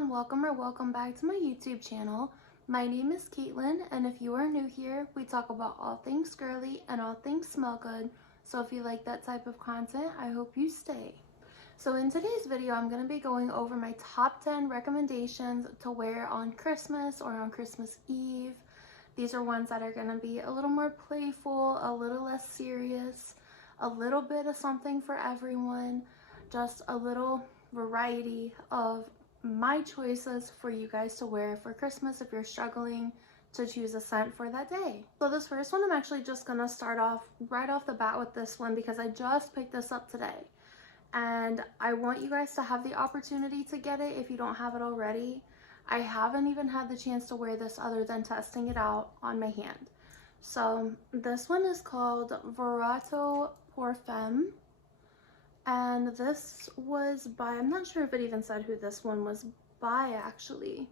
everyone, welcome back to my YouTube channel. My name is Caitlin, and if you are new here, we talk about all things girly and all things smell good. So if you like that type of content, I hope you stay. So in today's video, I'm going to be going over my top 10 recommendations to wear on Christmas or on Christmas Eve. These are ones that are going to be a little more playful, a little less serious, a little bit of something for everyone, just a little variety of my choices for you guys to wear for Christmas if you're struggling to choose a scent for that day. So this first one, I'm actually just gonna start off right off the bat with this one because I just picked this up today. And I want you guys to have the opportunity to get it if you don't have it already. I haven't even had the chance to wear this other than testing it out on my hand. So this one is called Perfumes. And this was by, I'm not sure if it even said who this one was by actually.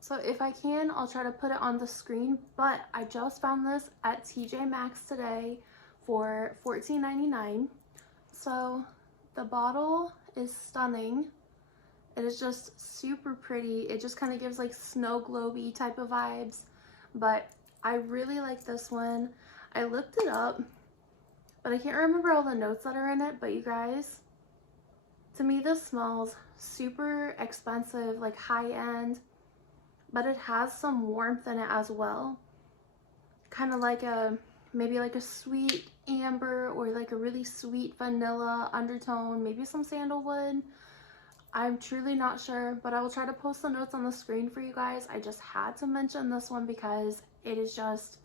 So if I can, I'll try to put it on the screen, but I just found this at TJ Maxx today for $14.99. So the bottle is stunning. It is just super pretty. It just kind of gives like snow globe-y type of vibes, but I really like this one. I looked it up, but I can't remember all the notes that are in it. But you guys, to me this smells super expensive, like high-end, but it has some warmth in it as well. Kind of like maybe like a sweet amber or like a really sweet vanilla undertone, maybe some sandalwood. I'm truly not sure, but I will try to post the notes on the screen for you guys. I just had to mention this one because it is just,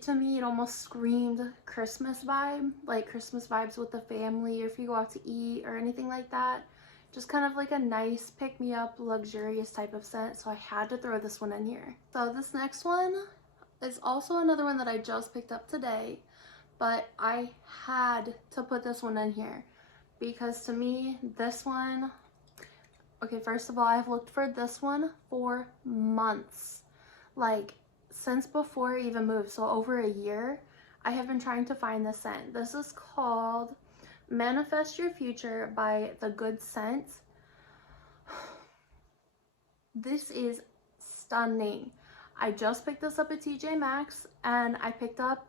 to me, it almost screamed Christmas vibe, like Christmas vibes with the family, or if you go out to eat or anything like that. Just kind of like a nice pick-me-up, luxurious type of scent, so I had to throw this one in here. So this next one is also another one that I just picked up today, but I had to put this one in here because to me, this one, okay, first of all, I've looked for this one for months. Like, since before I even moved, so over a year, I have been trying to find this scent. This is called Manifest Your Future by The Good Scent. This is stunning. I just picked this up at TJ Maxx, and I picked up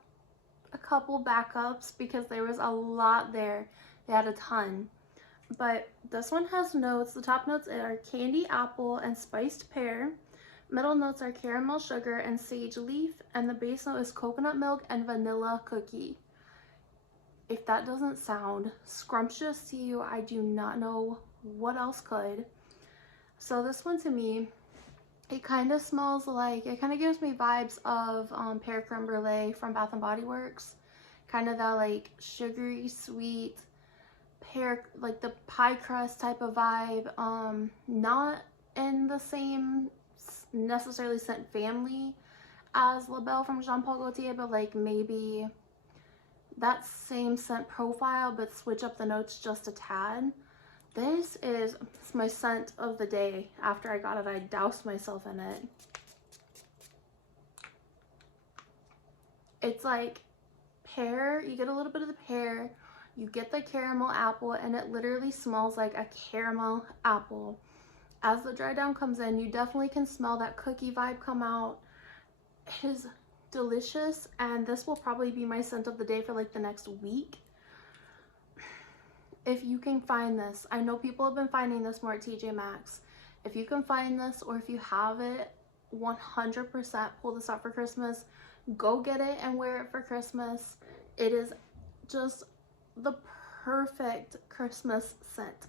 a couple backups because there was a lot there. They had a ton. But this one has notes. The top notes are candy apple and spiced pear. Middle notes are caramel sugar and sage leaf, and the base note is coconut milk and vanilla cookie. If that doesn't sound scrumptious to you, I do not know what else could. So this one to me, it kind of smells like, it kind of gives me vibes of pear creme brulee from Bath and Body Works. Kind of that like sugary sweet pear, like the pie crust type of vibe. Not in the same necessarily scent family as La Belle from Jean Paul Gaultier, but like maybe that same scent profile, but switch up the notes just a tad. This is my scent of the day. After I got it, I doused myself in it. It's like pear, you get a little bit of the pear, you get the caramel apple, and it literally smells like a caramel apple. As the dry down comes in, you definitely can smell that cookie vibe come out. It is delicious, and this will probably be my scent of the day for like the next week. If you can find this, I know people have been finding this more at TJ Maxx. If you can find this, or if you have it, 100% pull this out for Christmas. Go get it and wear it for Christmas. It is just the perfect Christmas scent.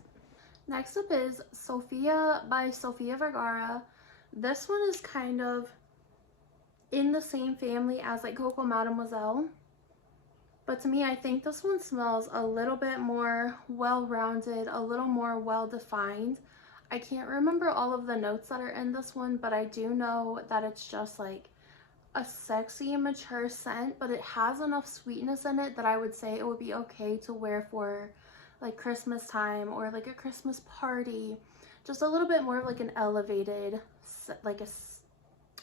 Next up is Sophia by Sofia Vergara. This one is kind of in the same family as like Coco Mademoiselle, but to me, I think this one smells a little bit more well-rounded, a little more well-defined. I can't remember all of the notes that are in this one, but I do know that it's just like a sexy, mature scent, but it has enough sweetness in it that I would say it would be okay to wear for like Christmas time or like a Christmas party. Just a little bit more of like an elevated, like a,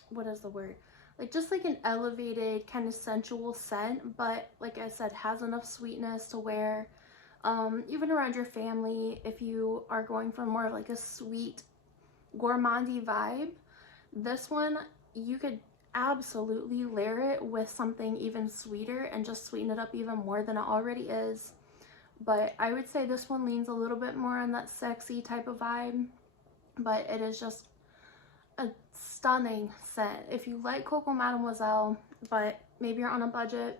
what is the word? Like just like an elevated kind of sensual scent, but like I said, has enough sweetness to wear even around your family, if you are going for more of like a sweet gourmandy vibe. This one, you could absolutely layer it with something even sweeter and just sweeten it up even more than it already is. But I would say this one leans a little bit more on that sexy type of vibe, but it is just a stunning scent. If you like Coco Mademoiselle, but maybe you're on a budget,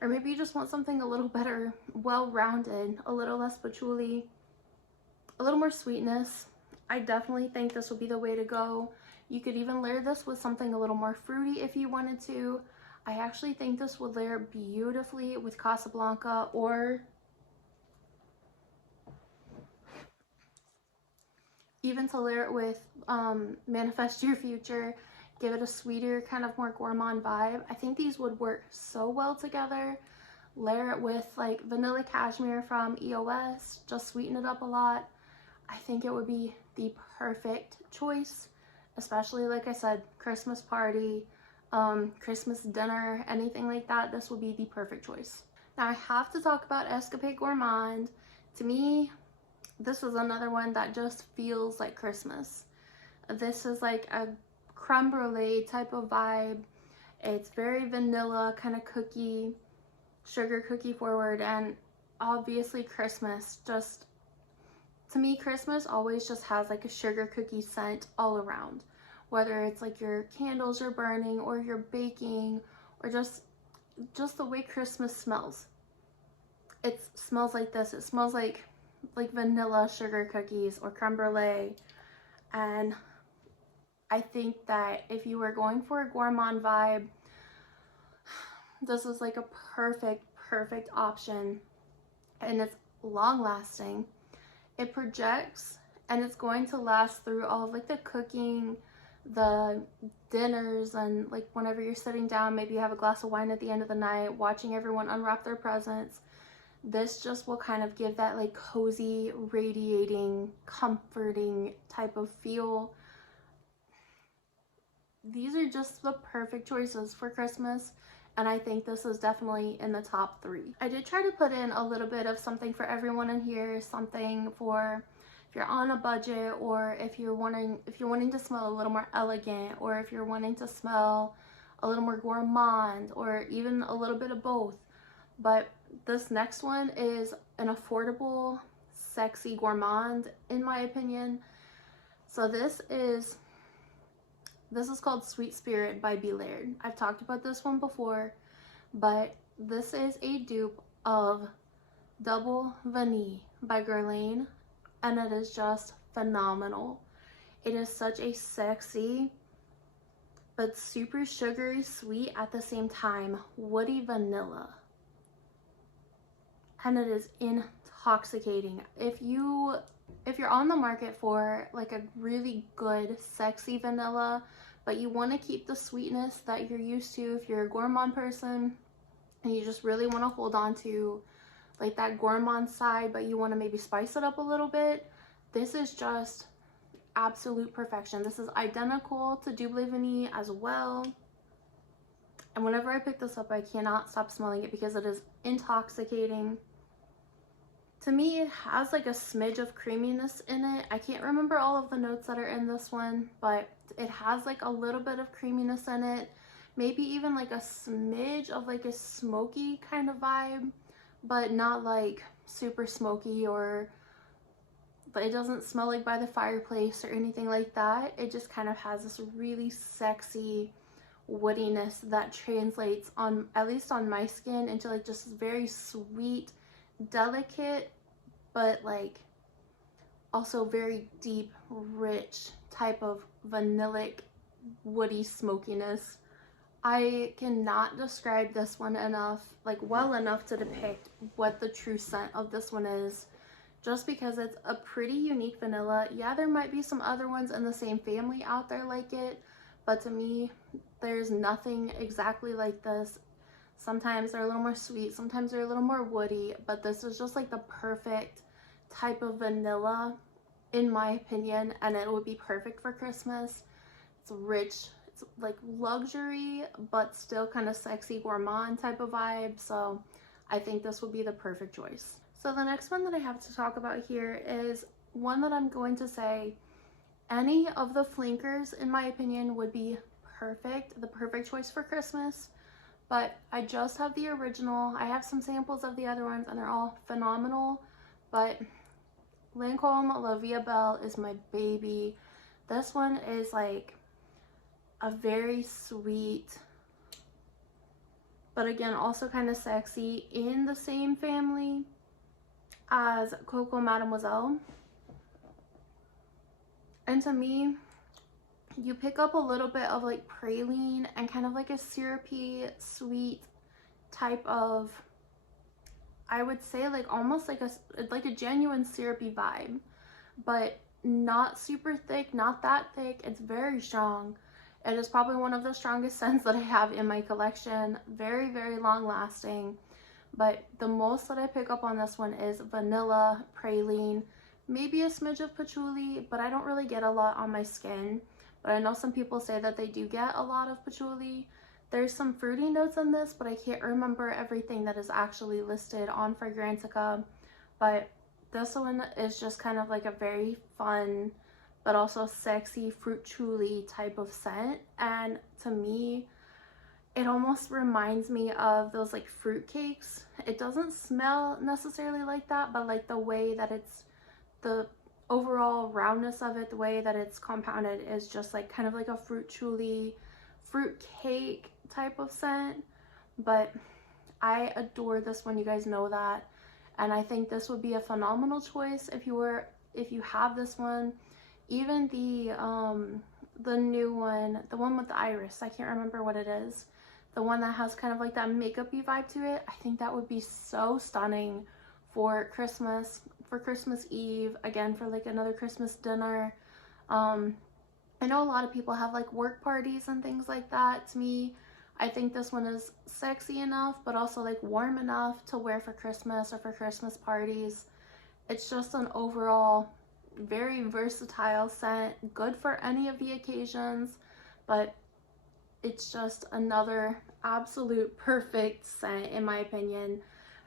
or maybe you just want something a little better, well-rounded, a little less patchouli, a little more sweetness, I definitely think this would be the way to go. You could even layer this with something a little more fruity if you wanted to. I actually think this would layer beautifully with Casablanca, or even to layer it with Manifest Your Future, give it a sweeter, kind of more gourmand vibe. I think these would work so well together. Layer it with like Vanilla Cashmere from EOS, just sweeten it up a lot. I think it would be the perfect choice, especially like I said, Christmas party, Christmas dinner, anything like that. This would be the perfect choice. Now I have to talk about Escapade Gourmande. To me, this is another one that just feels like Christmas. This is like a creme brulee type of vibe. It's very vanilla, kind of cookie, sugar cookie forward, and obviously Christmas. Just to me, Christmas always just has like a sugar cookie scent all around, whether it's like your candles are burning or you're baking, or just the way Christmas smells. It smells like this. It smells like vanilla sugar cookies or creme brulee. And I think that if you were going for a gourmand vibe, this is like a perfect option. And it's long lasting. It projects, and it's going to last through all of like the cooking, the dinners, and like whenever you're sitting down, maybe you have a glass of wine at the end of the night, watching everyone unwrap their presents. This just will kind of give that like cozy, radiating, comforting type of feel. These are just the perfect choices for Christmas, and I think this is definitely in the top 3. I did try to put in a little bit of something for everyone in here, something for if you're on a budget, or if you're wanting to smell a little more elegant, or if you're wanting to smell a little more gourmand, or even a little bit of both. But this next one is an affordable, sexy gourmand, in my opinion. So this is called Sweet Spirit by Be Layered. I've talked about this one before, but this is a dupe of Double Vanille by Guerlain, and it is just phenomenal. It is such a sexy but super sugary sweet at the same time woody vanilla, and it is intoxicating. If you're on the market for like a really good sexy vanilla, but you want to keep the sweetness that you're used to, if you're a gourmand person and you just really want to hold on to like that gourmand side, but you want to maybe spice it up a little bit, this is just absolute perfection. This is identical to Double Vanille as well. And whenever I pick this up, I cannot stop smelling it because it is intoxicating. To me, it has like a smidge of creaminess in it. I can't remember all of the notes that are in this one, but it has like a little bit of creaminess in it. Maybe even like a smidge of like a smoky kind of vibe, but not like super smoky, but it doesn't smell like by the fireplace or anything like that. It just kind of has this really sexy woodiness that translates on, at least on my skin, into like just very sweet, delicate, but like also very deep, rich type of vanillic, woody smokiness. I cannot describe this one enough, like well enough to depict what the true scent of this one is, just because it's a pretty unique vanilla. Yeah, there might be some other ones in the same family out there like it, but to me, there's nothing exactly like this. Sometimes they're a little more sweet, sometimes they're a little more woody, but this is just like the perfect type of vanilla, in my opinion, and it would be perfect for Christmas. It's rich, it's like luxury, but still kind of sexy gourmand type of vibe, so I think this would be the perfect choice. So the next one that I have to talk about here is one that I'm going to say any of the flankers, in my opinion, would be perfect, the perfect choice for Christmas. But I just have the original. I have some samples of the other ones and they're all phenomenal. But Lancome La Vie Belle is my baby. This one is like a very sweet, but again, also kind of sexy, in the same family as Coco Mademoiselle. And to me, you pick up a little bit of like praline and kind of like a syrupy, sweet type of, I would say like almost like a genuine syrupy vibe, but not super thick, not that thick. It's very strong. It is probably one of the strongest scents that I have in my collection. Very, very long lasting. But the most that I pick up on this one is vanilla, praline, maybe a smidge of patchouli, but I don't really get a lot on my skin. But I know some people say that they do get a lot of patchouli. There's some fruity notes in this, but I can't remember everything that is actually listed on Fragrantica. But this one is just kind of like a very fun, but also sexy fruit chouly type of scent. And to me, it almost reminds me of those like fruit cakes. It doesn't smell necessarily like that, but like the way that it's, the overall roundness of it, the way that it's compounded is just like kind of like a fruit chouly, fruit cake type of scent. But I adore this one, you guys know that. And I think this would be a phenomenal choice if you have this one. Even the new one, the one with the iris, I can't remember what it is. The one that has kind of like that makeup-y vibe to it. I think that would be so stunning for Christmas Eve, again, for like another Christmas dinner. I know a lot of people have like work parties and things like that. To me, I think this one is sexy enough, but also like warm enough to wear for Christmas or for Christmas parties. It's just an overall very versatile scent, good for any of the occasions, but it's just another absolute perfect scent in my opinion.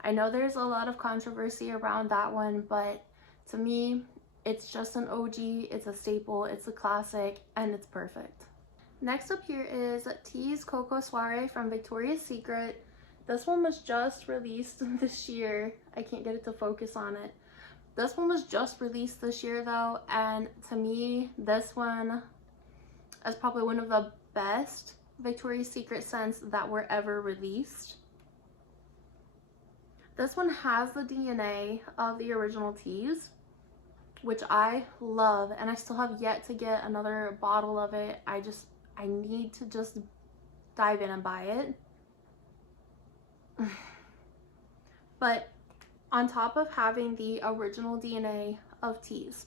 I know there's a lot of controversy around that one, but to me, it's just an OG, it's a staple, it's a classic, and it's perfect. Next up here is Tease Coco Soirée from Victoria's Secret. This one was just released this year. I can't get it to focus on it. This one was just released this year though, and to me, this one is probably one of the best Victoria's Secret scents that were ever released. This one has the DNA of the original Tease, which I love, and I still have yet to get another bottle of it. I need to just dive in and buy it. But on top of having the original DNA of Tease,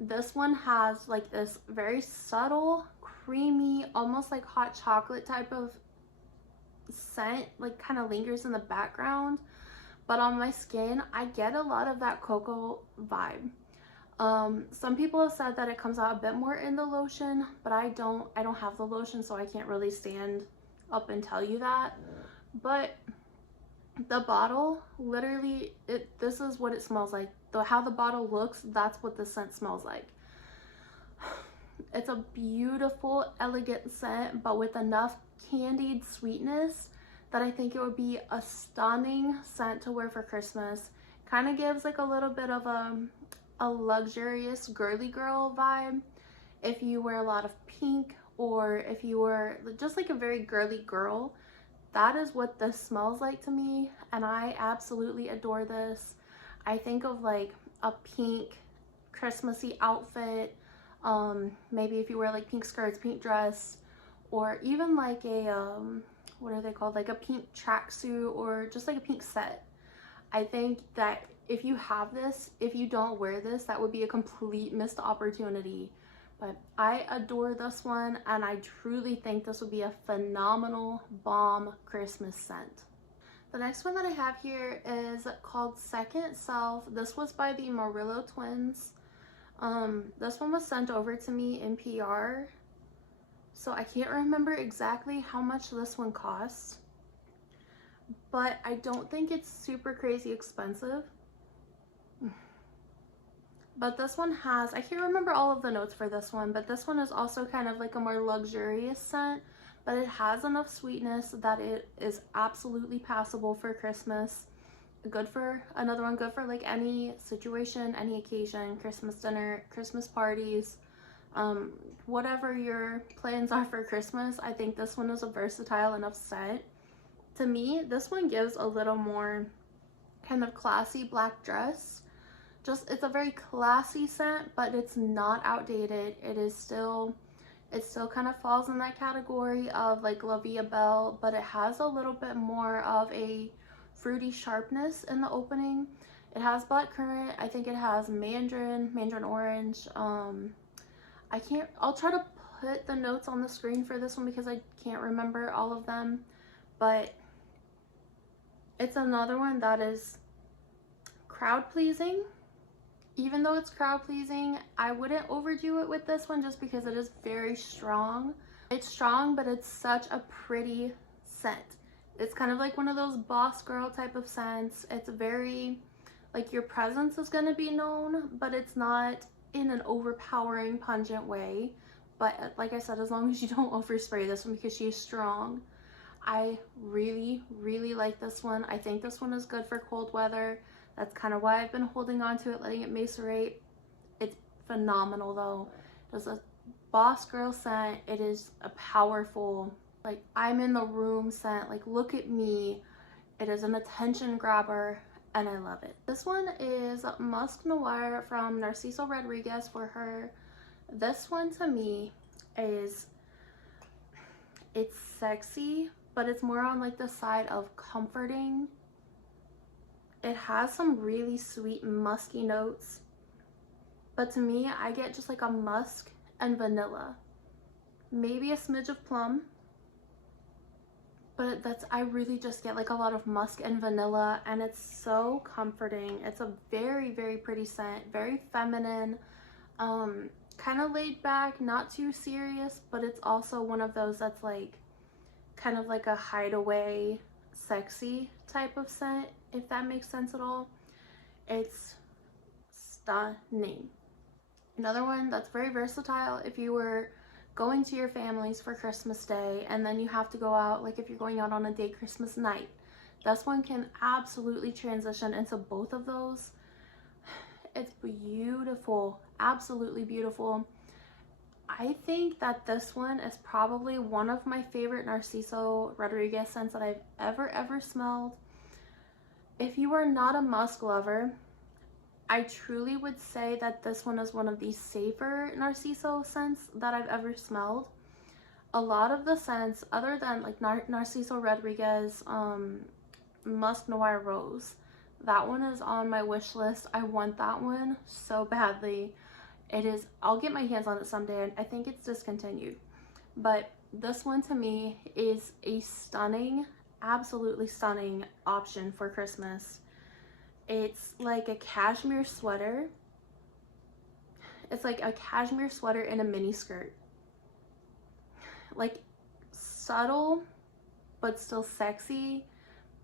this one has like this very subtle, creamy, almost like hot chocolate type of scent, like kind of lingers in the background. But on my skin, I get a lot of that cocoa vibe. Some people have said that it comes out a bit more in the lotion, but I don't have the lotion, so I can't really stand up and tell you that. But the bottle, literally, this is what it smells like. How the bottle looks, that's what the scent smells like. It's a beautiful, elegant scent, but with enough candied sweetness that I think it would be a stunning scent to wear for Christmas. Kind of gives like a little bit of a luxurious girly girl vibe if you wear a lot of pink, or if you were just like a very girly girl. That is what this smells like to me, and I absolutely adore this. I think of like a pink Christmassy outfit, maybe if you wear like pink skirts, pink dress, or even like a what are they called, like a pink tracksuit, or just like a pink set. I think that if you have this, if you don't wear this, that would be a complete missed opportunity. But I adore this one, and I truly think this would be a phenomenal bomb Christmas scent. The next one that I have here is called Second Self. This was by the Murillo twins. This one was sent over to me in PR, so I can't remember exactly how much this one costs, but I don't think it's super crazy expensive. But this one has, I can't remember all of the notes for this one, but this one is also kind of like a more luxurious scent, but it has enough sweetness that it is absolutely passable for Christmas. Good for, another one, good for like any situation, any occasion, Christmas dinner, Christmas parties, whatever your plans are for Christmas. I think this one is a versatile enough scent. To me, this one gives a little more kind of classy black dress. Just, it's a very classy scent, but it's not outdated. It still kind of falls in that category of like La Vie Belle, but it has a little bit more of a fruity sharpness in the opening. It has blackcurrant. I think it has mandarin orange. I'll try to put the notes on the screen for this one because I can't remember all of them, but it's another one that is crowd pleasing. Even though it's crowd pleasing, I wouldn't overdo it with this one just because it is very strong. It's strong, but it's such a pretty scent. It's kind of like one of those boss girl type of scents. It's very, like, your presence is going to be known, but it's not in an overpowering, pungent way. But like I said, as long as you don't overspray this one because she is strong. I really, really like this one. I think this one is good for cold weather. That's kind of why I've been holding on to it, letting it macerate. It's phenomenal though. It's a boss girl scent. It is a powerful, like, I'm in the room scent. Like, look at me. It is an attention grabber and I love it. This one is Musc Noir from Narciso Rodriguez For Her. This one to me is, it's sexy, but it's more on like the side of comforting. It has some really sweet musky notes, but to me, I get just like a musk and vanilla, maybe a smidge of plum, but I really just get like a lot of musk and vanilla, and it's so comforting. It's a very, very pretty scent, very feminine, kind of laid back, not too serious, but it's also one of those that's like kind of like a hideaway, sexy type of scent, if that makes sense at all. It's stunning. Another one that's very versatile if you were going to your families for Christmas Day and then you have to go out, like if you're going out on a day Christmas night, this one can absolutely transition into both of those. It's beautiful, absolutely beautiful. I think that this one is probably one of my favorite Narciso Rodriguez scents that I've ever smelled. If you are not a musk lover, I truly would say that this one is one of the safer Narciso scents that I've ever smelled. A lot of the scents, other than like Narciso Rodriguez, Musc Noir Rose, that one is on my wish list. I want that one so badly. It is, I'll get my hands on it someday. I think it's discontinued, but this one to me is a stunning, absolutely stunning option for Christmas. It's like a cashmere sweater. It's like a cashmere sweater in a mini skirt. Like subtle, but still sexy,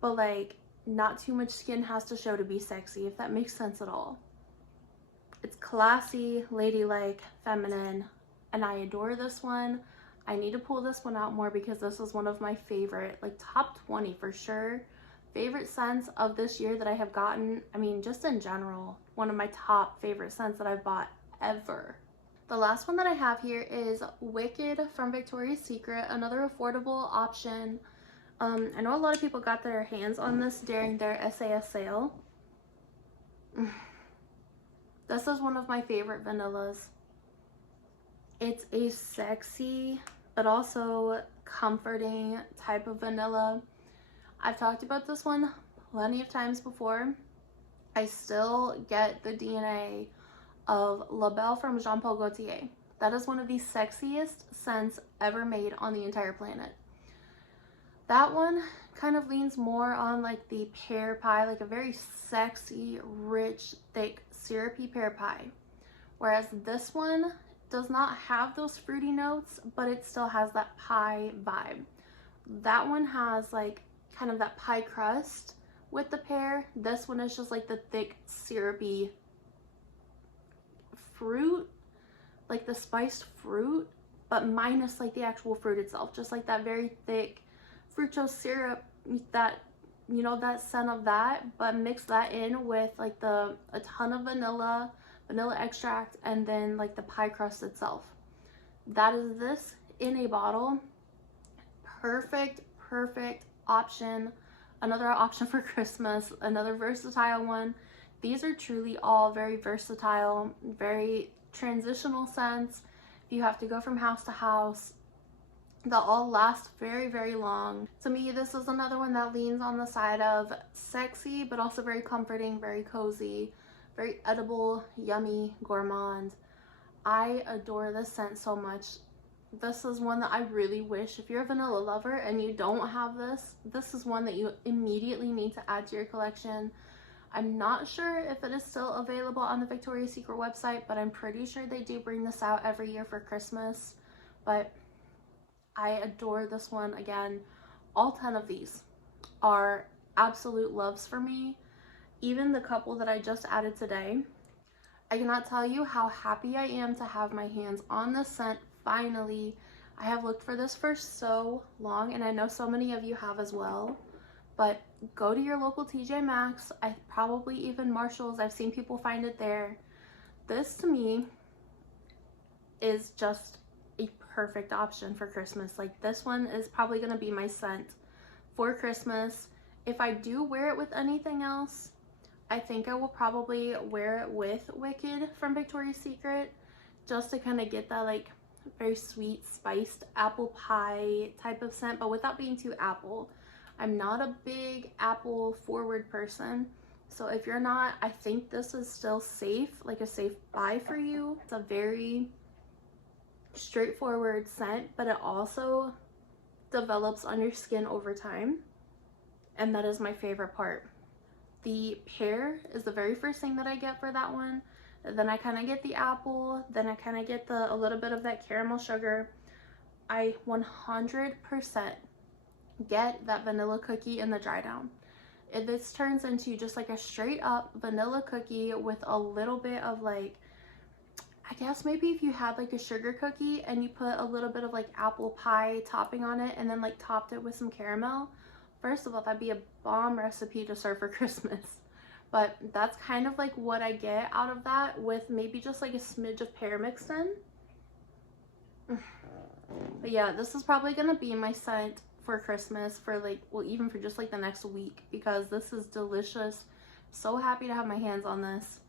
but like not too much skin has to show to be sexy, if that makes sense at all. It's classy, ladylike, feminine, and I adore this one. I need to pull this one out more because this is one of my favorite, like top 20 for sure, favorite scents of this year that I have gotten. I mean, just in general, one of my top favorite scents that I've bought ever. The last one that I have here is Wicked from Victoria's Secret, another affordable option. I know a lot of people got their hands on this during their SAS sale. This is one of my favorite vanillas. It's a sexy but also comforting type of vanilla. I've talked about this one plenty of times before. I still get the DNA of La Belle from Jean Paul Gaultier. That is one of the sexiest scents ever made on the entire planet. That one kind of leans more on like the pear pie, like a very sexy, rich, thick, syrupy pear pie. Whereas this one does not have those fruity notes, but it still has that pie vibe. That one has like kind of that pie crust with the pear. This one is just like the thick, syrupy fruit, like the spiced fruit, but minus like the actual fruit itself, just like that very thick fructose syrup, that, you know, that scent of that, but mix that in with like a ton of vanilla extract, and then like the pie crust itself. That is this in a bottle. Perfect option. Another option for Christmas, another versatile one. These are truly all very versatile, very transitional scents. If you have to go from house to house, they'll all last very long. To me, this is another one that leans on the side of sexy, but also very comforting, very cozy, very edible, yummy, gourmand. I adore this scent so much. This is one that I really wish, if you're a vanilla lover and you don't have this, this is one that you immediately need to add to your collection. I'm not sure if it is still available on the Victoria's Secret website, but I'm pretty sure they do bring this out every year for Christmas. But I adore this one. Again, all 10 of these are absolute loves for me. Even the couple that I just added today, I cannot tell you how happy I am to have my hands on this scent finally. I have looked for this for so long, and I know so many of you have as well. But go to your local TJ Maxx, probably even Marshall's. I've seen people find it there. This to me is just a perfect option for Christmas. Like, this one is probably going to be my scent for Christmas. If I do wear it with anything else, I think I will probably wear it with Wicked from Victoria's Secret, just to kind of get that like very sweet spiced apple pie type of scent, but without being too apple. I'm not a big apple forward person, so if you're not, I think this is still safe, like a safe buy for you. It's a very straightforward scent, but it also develops on your skin over time, and that is my favorite part. The pear is the very first thing that I get for that one. Then I kind of get the apple, then I kind of get a little bit of that caramel sugar. I 100% get that vanilla cookie in the dry down. This turns into just like a straight up vanilla cookie with a little bit of like, I guess maybe if you had like a sugar cookie and you put a little bit of like apple pie topping on it and then like topped it with some caramel. First of all, that'd be a bomb recipe to serve for Christmas. But that's kind of like what I get out of that, with maybe just like a smidge of pear mixed in. But yeah, this is probably gonna be my scent for Christmas for like, well, even for just like the next week, because this is delicious. So happy to have my hands on this.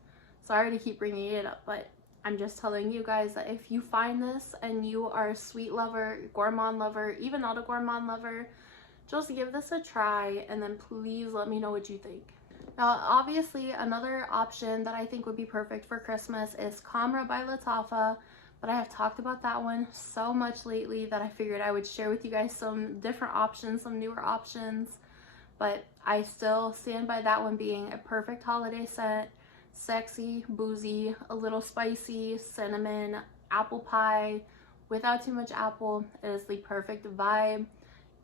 Sorry to keep bringing it up, but I'm just telling you guys that if you find this and you are a sweet lover, gourmand lover, even not a gourmand lover, just give this a try, and then please let me know what you think. Now, obviously, another option that I think would be perfect for Christmas is Camera by Lattafa, but I have talked about that one so much lately that I figured I would share with you guys some different options, some newer options, but I still stand by that one being a perfect holiday scent. Sexy, boozy, a little spicy, cinnamon, apple pie, without too much apple. It is the perfect vibe.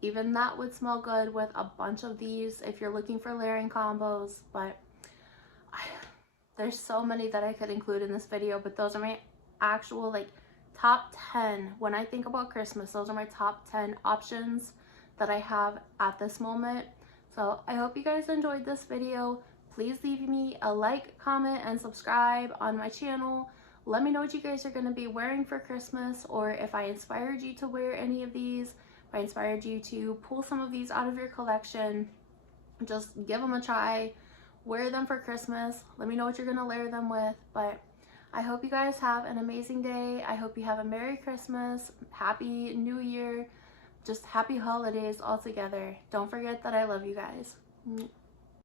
Even that would smell good with a bunch of these if you're looking for layering combos, but there's so many that I could include in this video, but those are my actual like top 10. When I think about Christmas, those are my top 10 options that I have at this moment. So I hope you guys enjoyed this video. Please leave me a like, comment, and subscribe on my channel. Let me know what you guys are going to be wearing for Christmas, or if I inspired you to wear any of these. If I inspired you to pull some of these out of your collection, just give them a try, wear them for Christmas. Let me know what you're gonna layer them with. But I hope you guys have an amazing day. I hope you have a Merry Christmas, Happy New Year, just happy holidays all together. Don't forget that I love you guys.